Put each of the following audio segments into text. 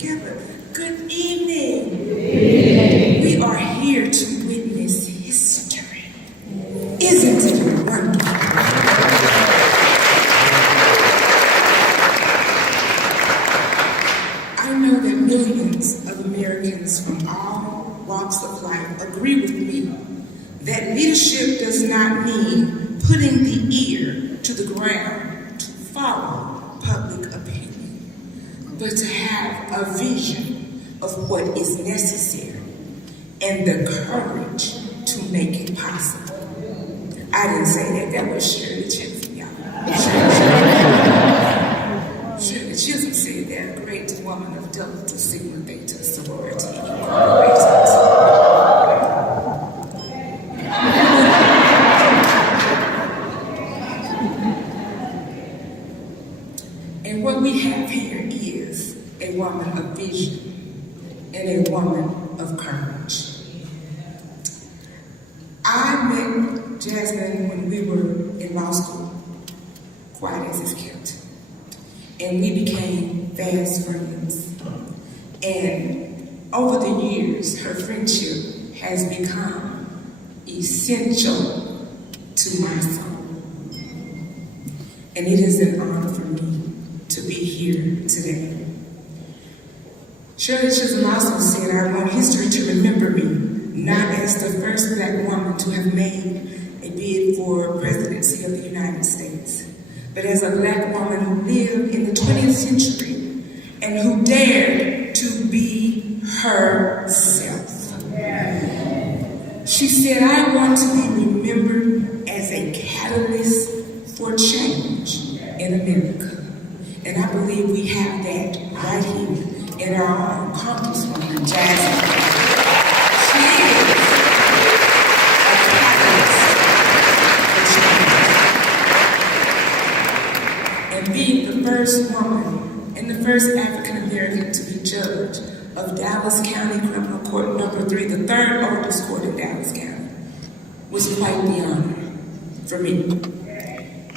together. Good evening. Good evening. We are here to witness history. Isn't it wonderful? I know that millions of Americans from all walks of life agree with me that leadership does not mean putting the ear to the ground to follow public opinion, but to have a vision of what is necessary and the courage to make it possible. I didn't say that, that was Shirley Chisholm, y'all. Shirley Chisholm said that, a great woman of Delta Sigma Theta sorority incorporated. And what we have here is a woman of vision and a woman of courage. I met Jasmine when we were in law school, quiet as it's kept. And we became fast friends. And over the years, her friendship has become essential to my soul. And it is an honor for me to be here today. Shirley Chisholm also said, I want history to remember me not as the first Black woman to have made a bid for presidency of the United States, but as a Black woman who lived in the 20th century and who dared to be herself. She said, I want to be remembered as a catalyst for change in America. And I believe we have that right here in our own Congresswoman Jasmine. She is a catalyst for change. And being the first woman and the first African American to be judge of Dallas County Criminal Court number 3, the third oldest court in Dallas County, was quite the honor for me.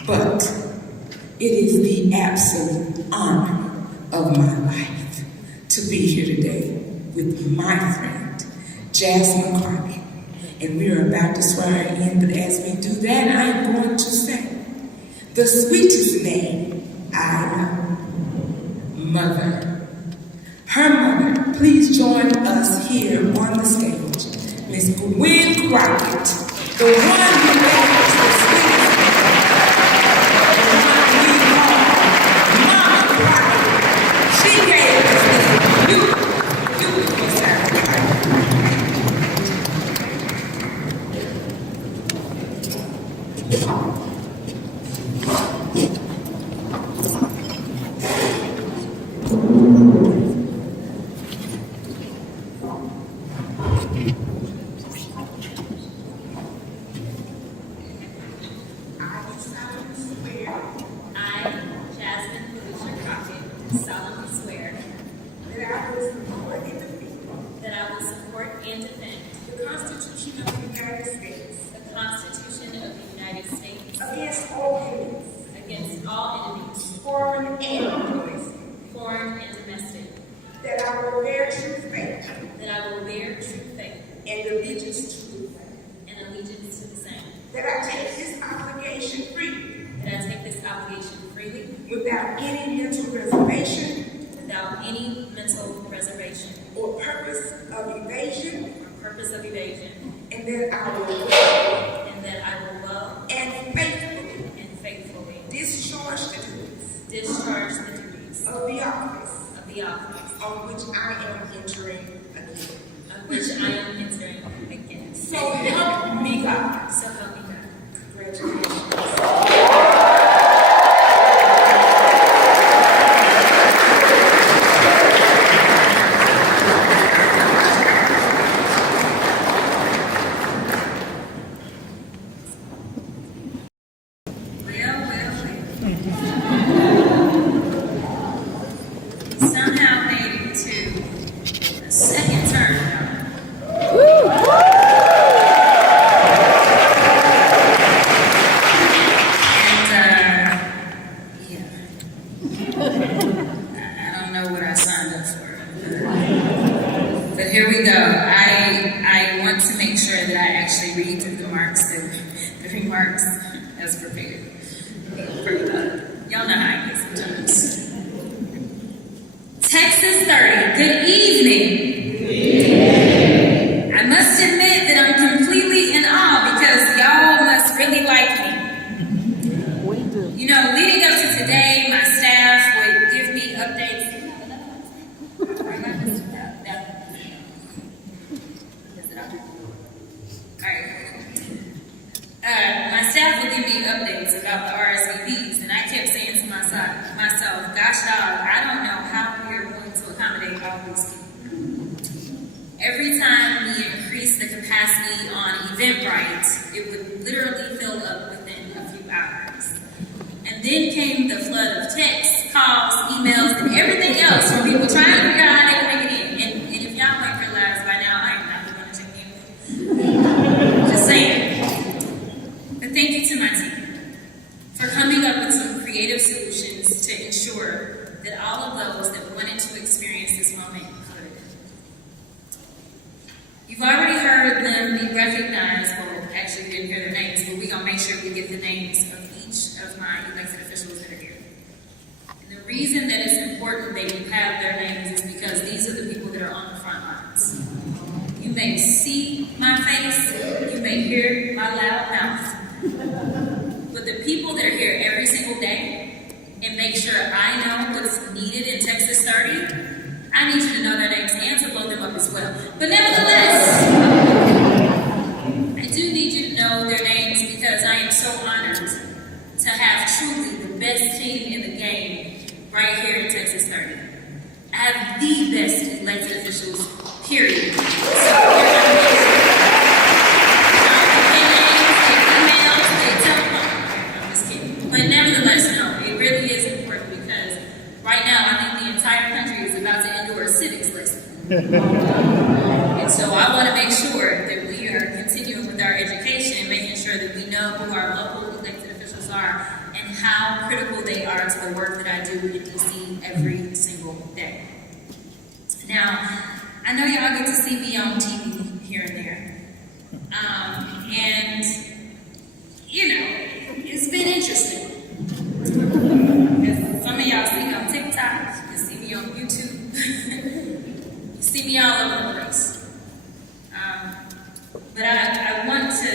But it is the absolute honor of my life to be here today with my friend, Jasmine Crockett. And we are about to swear her in, but as we do that, I am going to say the sweetest name I know, Mother. Her mother, please join us here on the stage, Miss Gwen Crockett, the one who bears the sweetest Second term. here we go. I want to make sure that I actually read through the remarks as prepared. Y'all know how I get sometimes. Texas 30, good evening. I must admit that I'm completely in awe because y'all must really like me. You know, leading up to today, my staff would give me updates. My staff would give me updates about the RSVPs, and I kept saying to myself, gosh dog, I don't know how we're going to accommodate all these people. Every time we increased the capacity on Eventbrite, it would literally fill up within a few hours. And then came the flood of texts, calls, emails, and everything else from people trying to figure out how they can make it in. And if y'all might realize by now, I am not the one to check in. Just saying. But thank you to my team for coming up with some creative solutions to ensure that all of those that wanted to experience this moment could. You've already heard them be recognized. Well, actually, we didn't hear their names, but we're going to make sure we get the names of each of my elected officials that are here. And the reason that it's important that you have their names is because these are the people that are on the front lines. You may see my face, you may hear my loud mouth, but the people that are here every single day and make sure I know what's needed in Texas 30, I need you to know their names and to blow them up as well. But nevertheless, I do need you to know their names because I am so honored to have truly the best team in the game right here in Texas 30. I have the best elected officials, period. So but nevertheless, no, it really is important because right now I think the entire country is about to endure a civics lesson. And so I want to make sure that we are continuing with our education and making sure that we know who our local elected officials are and how critical they are to the work that I do in DC every single day. Now, I know y'all get to see me on TV here and there. And, you know, it's been interesting. Some of y'all see me on TikTok, you see me on YouTube, you see me all over the place. But I want to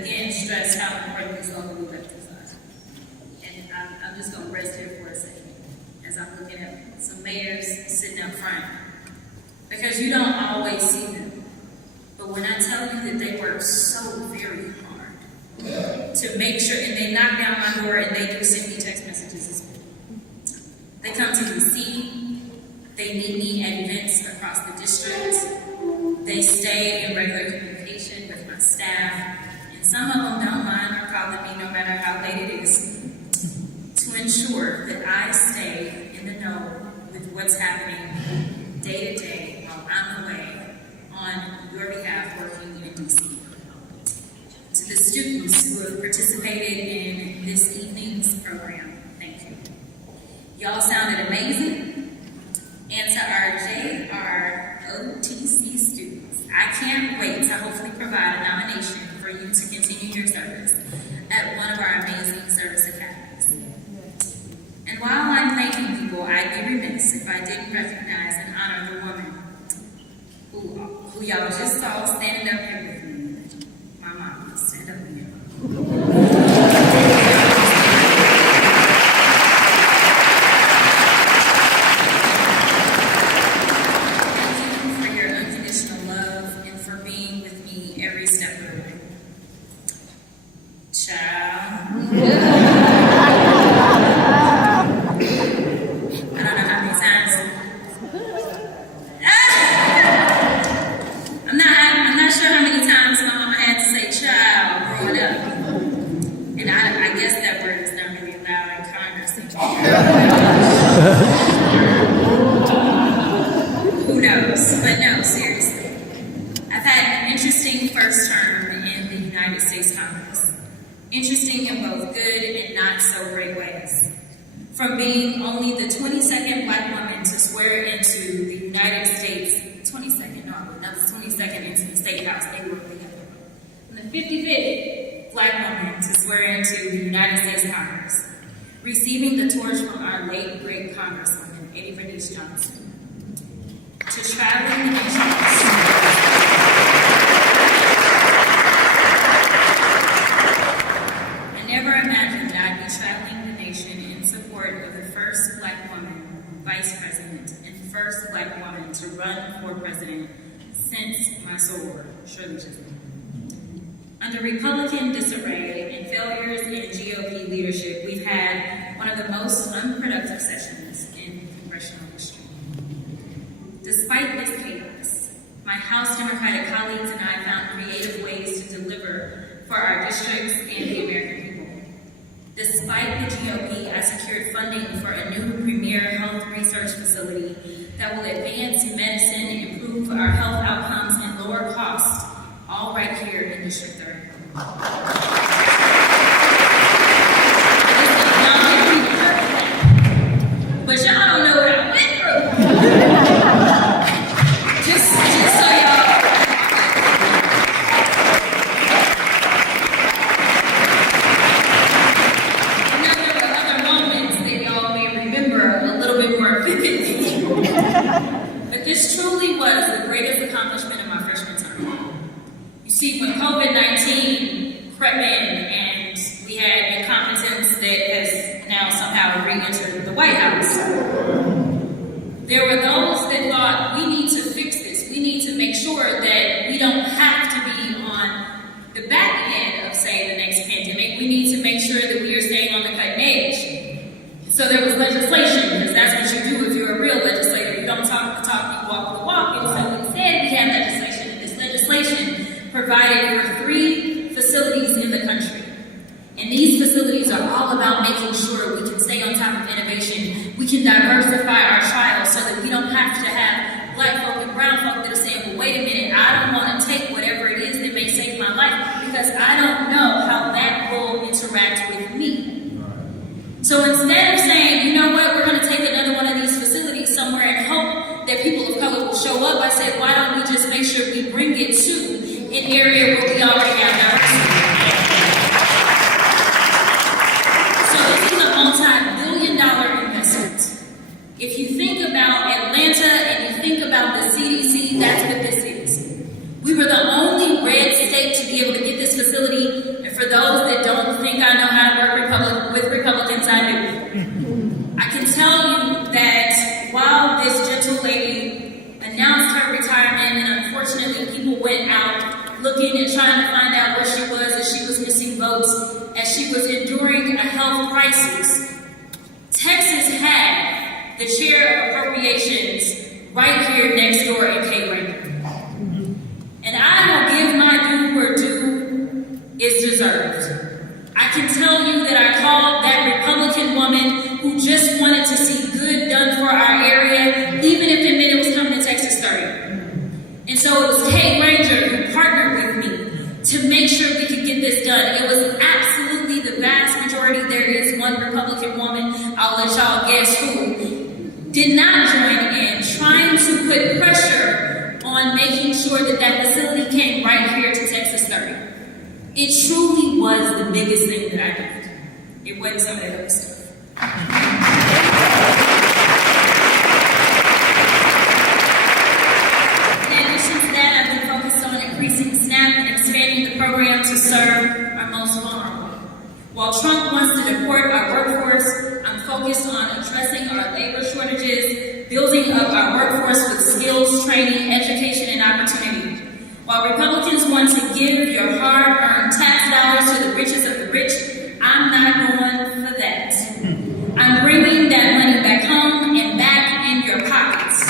again stress how important these local elections are. And I'm just going to rest here for a second as I'm looking at some mayors sitting up front. Because you don't always see them. But when I tell you that they work so very hard to make sure, and they knock down my door and they do send me text messages as well. They come to DC, they meet me at events across the district, they stay in regular communication with my staff, and some of them don't mind or calling me no matter how late it is, to ensure that I stay in the know with what's happening day to day while I'm away on your behalf working in DC. To the students who have participated in this evening's program, thank you. Y'all sounded amazing. And to our JROTC students, I can't wait to hopefully provide a nomination for you to continue your service at one of our amazing service academies. And while I'm thanking people, I'd be remiss if I didn't recognize and honor the woman who y'all just saw standing up here with me. My mom, stand up here. Who knows? But no, seriously. I've had an interesting first term in the United States Congress. Interesting in both good and not so great ways. From being only the 22nd Black woman to swear into the United States 22nd, no, that was 22nd into the State House, they worked together. And the 55th Black woman to swear into the United States Congress, receiving the torch from our late great Congresswoman, Eddie Bernice Johnson, to traveling the nation. I never imagined that I'd be traveling the nation in support of the first Black woman vice president and first Black woman to run for president since my soror, Shirley Chisholm. Under Republican disarray and failures in GOP leadership, we've had one of the most unproductive sessions in congressional history. Despite this chaos, my House Democratic colleagues and I found creative ways to deliver for our districts and the American people. Despite the GOP, I secured funding for a new premier health research facility that will advance medicine, improve our health outcomes, and lower costs, all right here in District 30. But y'all don't know what I went through. just so y'all. There were other moments that y'all may remember a little bit more vividly. But this truly was the greatest accomplishment of my freshman term. You see, when COVID-19 crept in and we had incompetence that has now somehow re-entered the White House, there were those that thought, we need to fix this. We need to make sure that we don't have to be on the back end of, say, the next pandemic. We need to make sure that we are staying on the cutting edge. So there was legislation, because that's what you do if you're a real legislator. You don't talk the talk, you walk the walk. And so instead, we had legislation, and this legislation provided for 3 facilities in the country. And these facilities are all about making sure we can stay on top of innovation. We can diversify our trials so that we don't have to have Black folk and brown folk that are saying, well, wait a minute, I don't want to take whatever it is that may save my life because I don't know how that will interact with me. So instead of saying, you know what, we're going to take another one of these facilities somewhere and hope that people of color will show up, I said, why don't we just make sure we bring it to an area where we already have diversity? So this is a multi-billion-dollar investment. If you think about Atlanta and you think about the CDC, that's what this is. We were the only red state to be able to get this facility, and for those that don't think I know how to work with Republicans, I do. I can tell you that while this gentle lady announced her retirement, and unfortunately people went out looking and trying to find out where she was, as she was missing votes, as she was enduring a health crisis, Texas had the chair of appropriations right here next door in K. Rankin. And I will give my due where due is deserved. I can tell you that I called that Republican woman who just wanted to see good done for our area, even if it meant it was coming to Texas 30. And so it was Kay Granger who partnered with me to make sure we could get this done. It was absolutely the vast majority. There is one Republican woman, I'll let y'all guess who, did not join in trying to put pressure on making sure that that facility came right here to Texas 30. It truly was the biggest thing that I did. It wasn't some of that other stuff. In addition to that, I've been focused on increasing SNAP and expanding the program to serve our most vulnerable. While Trump wants to deport our workforce, I'm focused on addressing our labor shortages, building up our workforce with skills, training, education, and opportunity. While Republicans want to give your hard-earned tax dollars to the richest of the rich, I'm not going for that. I'm bringing that money back home and back in your pockets.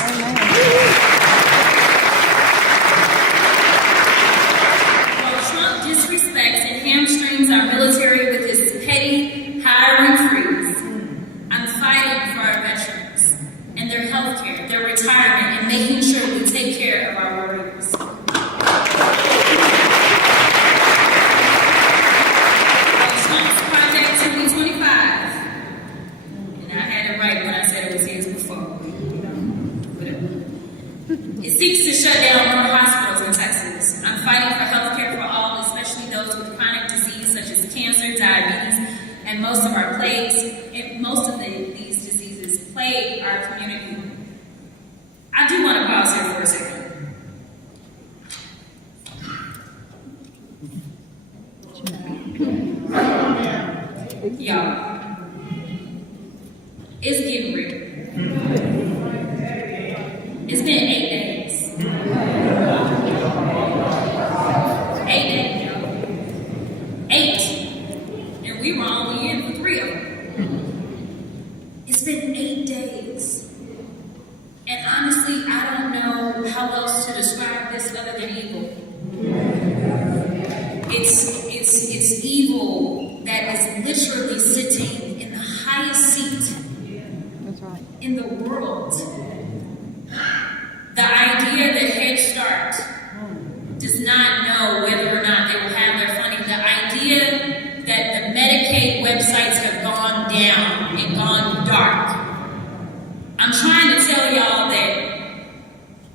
While Trump disrespects and hamstrings our military with his petty hiring freeze, I'm fighting for our veterans and their health care, their retirement, and making sure we take care of our warriors. While It seeks to shut down more hospitals in Texas. I'm fighting for health care for all, especially those with chronic disease such as cancer, diabetes, and most of our plagues. These diseases plague our community. I do want to pause here for a second. Y'all, it's getting real. It's been 8 days. 8 days, y'all. 8. And we were only in for 3 of them. It's been 8 days. And honestly, I don't know how else to describe this other than evil. It's evil that is literally sitting in the highest seat in the world. The idea that Head Start does not know whether or not they will have their funding. The idea that the Medicaid websites have gone down and gone dark. I'm trying to tell y'all that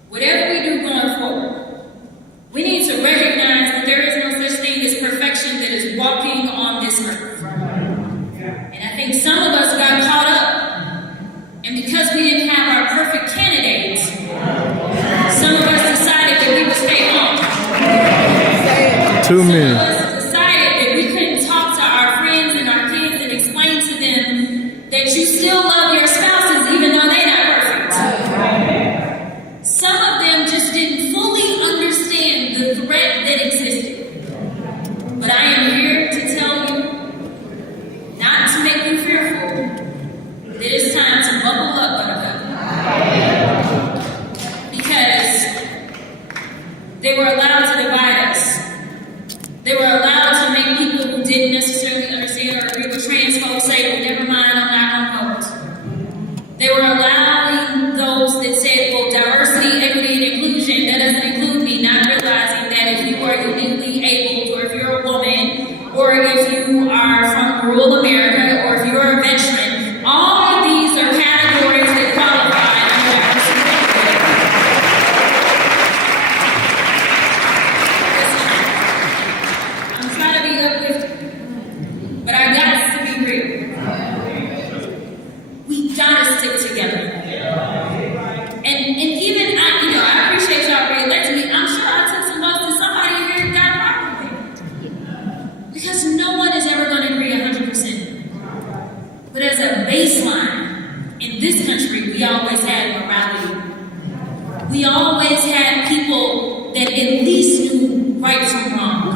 whatever we do going forward, we need to recognize that there is no such thing as perfection that is walking on this earth. And I think some of us got caught up. And because we didn't have our perfect candidates, some of us decided that we would stay home. Too many. Some of us decided that we couldn't talk to our friends and our kids and explain to them that you still love your spouses even though they're not perfect. Some of them just didn't fully understand the threat that existed. But I am here to tell you, not to make you fearful, that it's time to buckle up, Buttercup. Because they were allowed to divide us. They were allowed to make people who didn't necessarily understand or agree with trans folks say, well, never mind, I'm not going to vote. They were allowing those that said, well, diversity, equity, and inclusion, that doesn't include me, not realizing that if you are uniquely abled, or if you're a woman, or if you are from rural America, or if you're a veteran, all of these are categories that qualify under diversity. I'm trying to be uplifting, but I got to be real. We gotta stick together. And even I appreciate y'all re-electing me. I'm sure I took some votes that somebody here got wrong with. Because no one is ever going to agree 100%. But as a baseline, in this country, we always had morality. We always had people that at least knew right from wrong.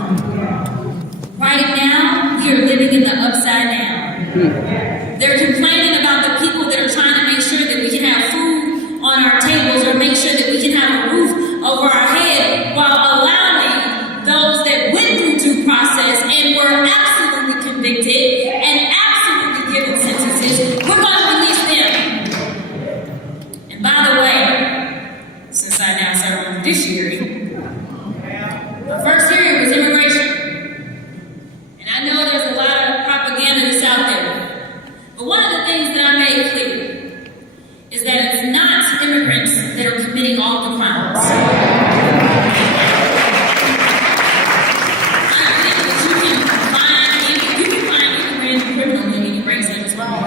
Right now, we are living in the upside down. They're complaining about the people that are trying to make sure that we can have food on our tables or make sure that we can have a roof over our head while allowing those that went through due process and were absolutely convicted and absolutely given sentences, we're going to release them. And by the way, since I now serve on the judiciary, the first hearing was immigration. And I know there's a lot of propaganda that's out there. But one of the things that I made clear is that it's not immigrants that are committing all the crimes. I think that you can find immigrant criminal in any race and it's wrong.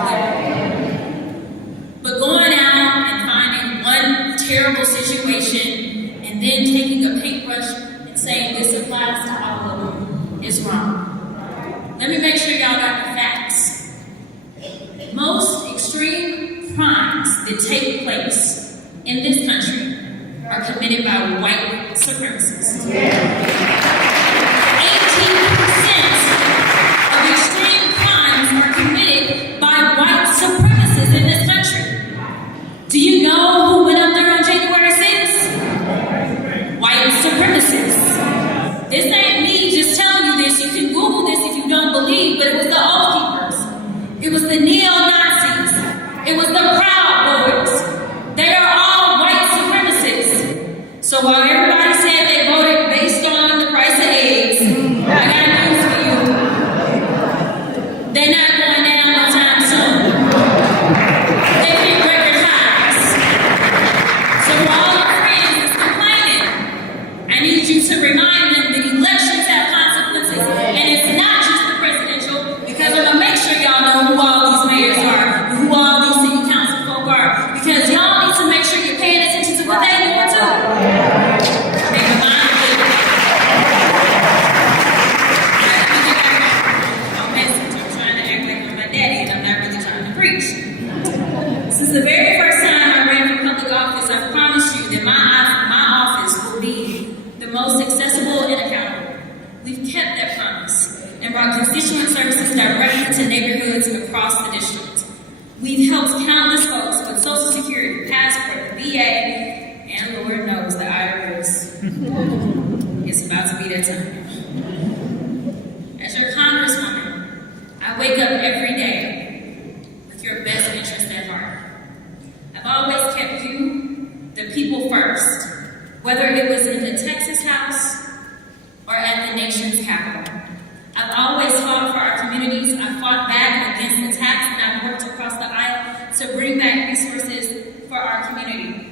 But going out and finding one terrible situation and then taking a paintbrush and saying this applies to all of them is wrong. Let me make sure y'all got the facts. Most extreme crimes that take place in this country are committed by white supremacists. 18% of extreme crimes are committed by white supremacists in this country. Do you know who went up there on January 6th? White supremacists. This ain't me just telling you this. You can Google this if you don't believe, but it was the Oath Keepers. It was the neo-Nazis. It was the Proud Boys. They are all white supremacists. So while everybody said they voted based on the people first, whether it was in the Texas House or at the nation's capital. I've always fought for our communities. I fought back against attacks, and I've worked across the aisle to bring back resources for our community,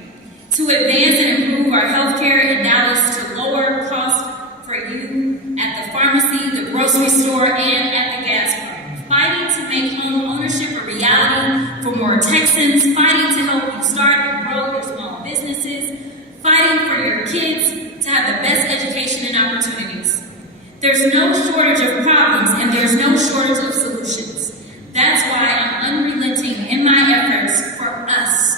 to advance and improve our healthcare in Dallas, to lower costs for you at the pharmacy, the grocery store, and at the gas pump. Fighting to make home ownership a reality for more Texans, fighting to help you start and grow your small businesses, fighting for your kids to have the best education and opportunities. There's no shortage of problems, and there's no shortage of solutions. That's why I'm unrelenting in my efforts for us.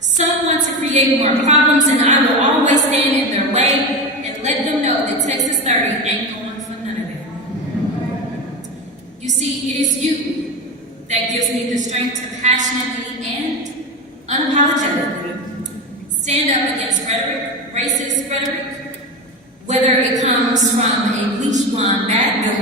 Some want to create more problems, and I will always stand in their way and let them know that Texas 30 ain't going for none of it. You see, it is you that gives me the strength to passionately and unapologetically stand up against rhetoric, racist rhetoric, whether it comes from a bleach blonde bad girl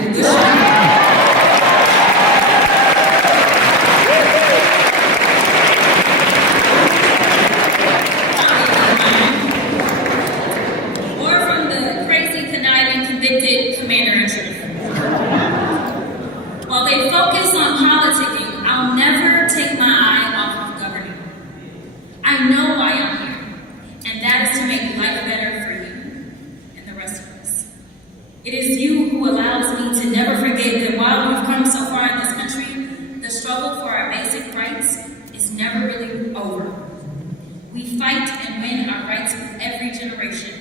commander-in-chief. While they focus on politicking, I'll never take my eye off of governing. I know why I'm here, and that is to make life better for you and the rest of us. It is you who allows me to never forget that while we've come so far in this country, the struggle for our basic rights is never really over. We fight and win our rights with every generation.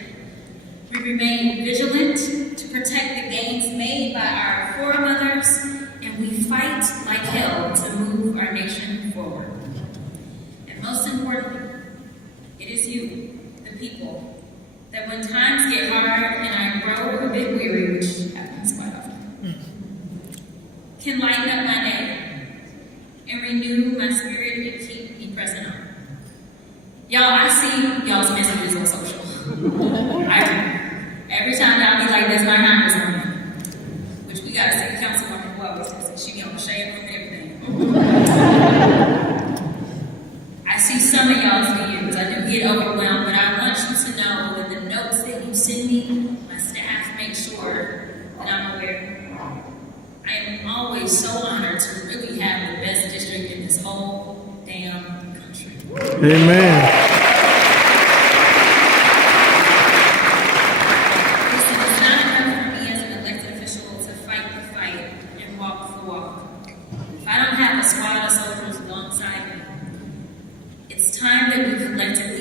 We remain vigilant to protect the gains made by our foremothers, and we fight like hell to move our nation forward. And most importantly, it is you, the people, that when times get hard and I grow a bit weary, which happens quite often, can lighten up my day and renew my spirit and keep me present on. Y'all, I see y'all's messages on social. Every time y'all be like, "That's my Congresswoman," which we gotta say, Councilwoman Wells, she be on the shade room and everything. I see some of y'all's DMs. I do get overwhelmed, but I want you to know that the notes that you send me, my staff make sure that I'm aware. I am always so honored to really have the best district in this whole damn country. Amen.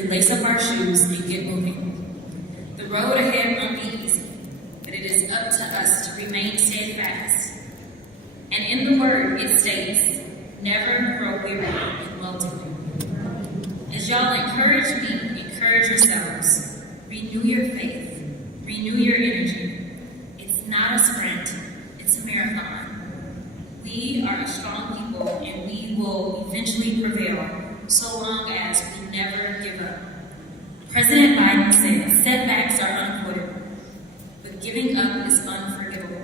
Lace up our shoes and get moving. The road ahead won't be easy, but it is up to us to remain steadfast. And in the word, it states, never grow weary in well-doing. As y'all encourage me, encourage yourselves. Renew your faith. Renew your energy. It's not a sprint, it's a marathon. We are a strong people, and we will eventually prevail, so long as we never give up. President Biden said setbacks are unavoidable, but giving up is unforgivable.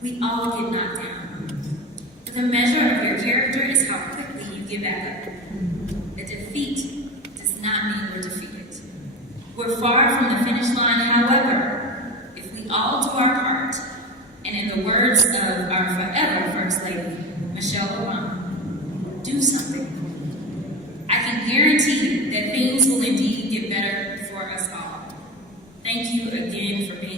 We all get knocked down. But the measure of your character is how quickly you get back up. A defeat does not mean we're defeated. We're far from the finish line, however, if we all do our part, and in the words of our forever First Lady, Michelle Obama, do something. I can guarantee that things will indeed get better for us all. Thank you again for being